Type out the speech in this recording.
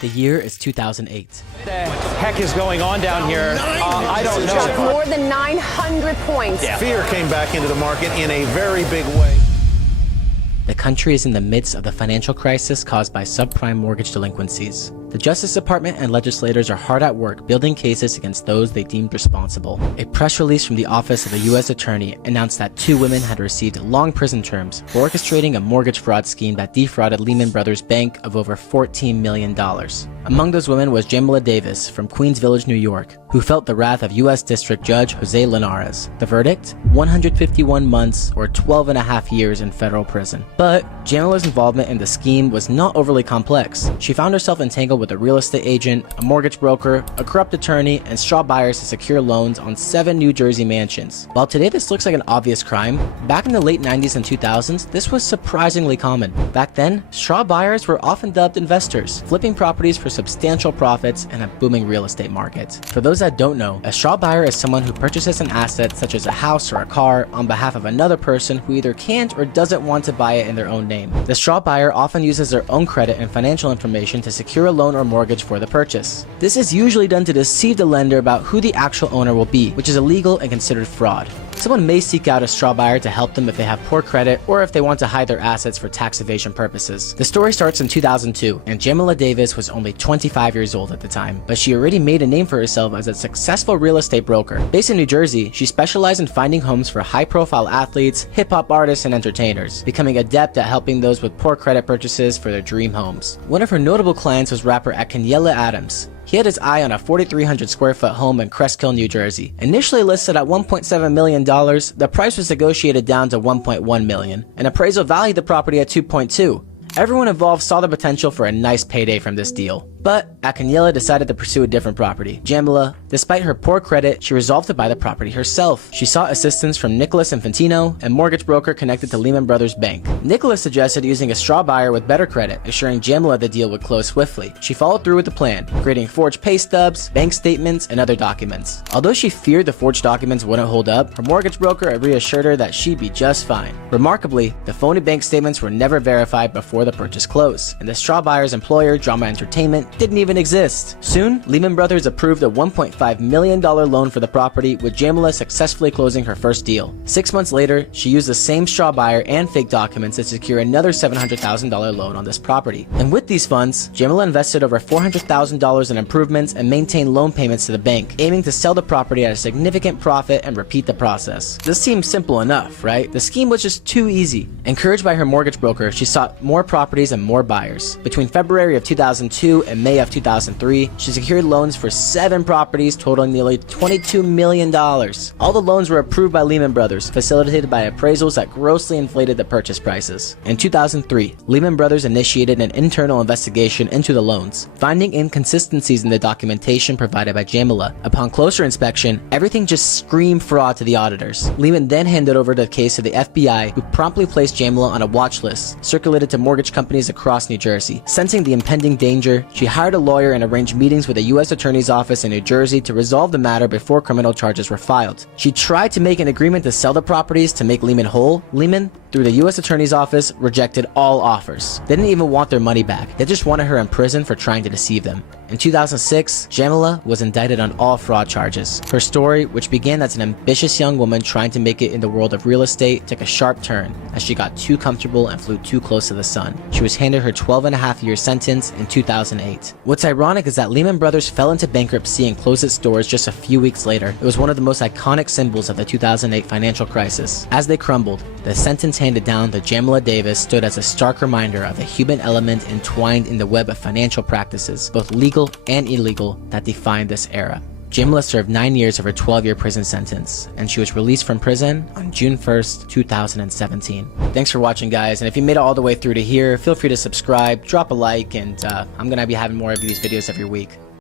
The year is 2008. What the heck is going on down here? I don't know. Dropped more than 900 points. Yeah. Fear came back into the market in a very big way. The country is in the midst of the financial crisis caused by subprime mortgage delinquencies. The Justice Department and legislators are hard at work building cases against those they deemed responsible. A press release from the office of the U.S. Attorney announced that 2 women had received long prison terms for orchestrating a mortgage fraud scheme that defrauded Lehman Brothers Bank of over $14 million. Among those women was Jamila Davis from Queens Village, New York, who felt the wrath of U.S. District Judge Jose Linares. The verdict? 151 months or 12.5 years in federal prison. But Jamila's involvement in the scheme was not overly complex. She found herself entangled with a real estate agent, a mortgage broker, a corrupt attorney, and straw buyers to secure loans on 7 New Jersey mansions. While today this looks like an obvious crime, back in the late 90s and 2000s, this was surprisingly common. Back then, straw buyers were often dubbed investors, flipping properties for substantial profits in a booming real estate market. For those that don't know, a straw buyer is someone who purchases an asset such as a house or a car on behalf of another person who either can't or doesn't want to buy it in their own name. The straw buyer often uses their own credit and financial information to secure a loan or mortgage for the purchase. This is usually done to deceive the lender about who the actual owner will be, which is illegal and considered fraud. Someone may seek out a straw buyer to help them if they have poor credit or if they want to hide their assets for tax evasion purposes. The story starts in 2002, and Jamila Davis was only 25 years old at the time, but she already made a name for herself as a successful real estate broker. Based in New Jersey, she specialized in finding homes for high-profile athletes, hip-hop artists, and entertainers, becoming adept at helping those with poor credit purchases for their dream homes. One of her notable clients was rapper Jamila Davis. He had his eye on a 4,300 square foot home in Crestkill, New Jersey. Initially listed at $1.7 million, the price was negotiated down to $1.1 million. An appraisal valued the property at $2.2. Everyone involved saw the potential for a nice payday from this deal. But Jamila decided to pursue a different property. Jamila, despite her poor credit, she resolved to buy the property herself. She sought assistance from Nicholas Infantino, a mortgage broker connected to Lehman Brothers Bank. Nicholas suggested using a straw buyer with better credit, assuring Jamila the deal would close swiftly. She followed through with the plan, creating forged pay stubs, bank statements, and other documents. Although she feared the forged documents wouldn't hold up, her mortgage broker reassured her that she'd be just fine. Remarkably, the phony bank statements were never verified before the purchase closed, and the straw buyer's employer, Drama Entertainment, didn't even exist. Soon, Lehman Brothers approved a $1.5 million loan for the property, with Jamila successfully closing her first deal. 6 months later, she used the same straw buyer and fake documents to secure another $700,000 loan on this property. And with these funds, Jamila invested over $400,000 in improvements and maintained loan payments to the bank, aiming to sell the property at a significant profit and repeat the process. This seems simple enough, right? The scheme was just too easy. Encouraged by her mortgage broker, she sought more properties and more buyers. Between February of 2002 and May of 2003, she secured loans for 7 properties totaling nearly $22 million. All the loans were approved by Lehman Brothers, facilitated by appraisals that grossly inflated the purchase prices. In 2003, Lehman Brothers initiated an internal investigation into the loans, finding inconsistencies in the documentation provided by Jamila. Upon closer inspection, everything just screamed fraud to the auditors. Lehman then handed over the case to the FBI, who promptly placed Jamila on a watch list, circulated to mortgage companies across New Jersey. Sensing the impending danger, she hired a lawyer and arranged meetings with the U.S. Attorney's office in New Jersey to resolve the matter before criminal charges were filed. She tried to make an agreement to sell the properties to make Lehman whole. Lehman, through the U.S. Attorney's office, rejected all offers. They didn't even want their money back. They just wanted her in prison for trying to deceive them. In 2006, Jamila was indicted on all fraud charges. Her story, which began as an ambitious young woman trying to make it in the world of real estate, took a sharp turn as she got too comfortable and flew too close to the sun. She was handed her 12.5-year sentence in 2008. What's ironic is that Lehman Brothers fell into bankruptcy and closed its doors just a few weeks later. It was one of the most iconic symbols of the 2008 financial crisis. As they crumbled, the sentence handed down to Jamila Davis stood as a stark reminder of the human element entwined in the web of financial practices, both legal and illegal, that defined this era. Jamila served 9 years of her 12-year prison sentence, and she was released from prison on June 1st, 2017. Thanks for watching, guys, and if you made it all the way through to here, feel free to subscribe, drop a like, and I'm gonna be having more of these videos every week.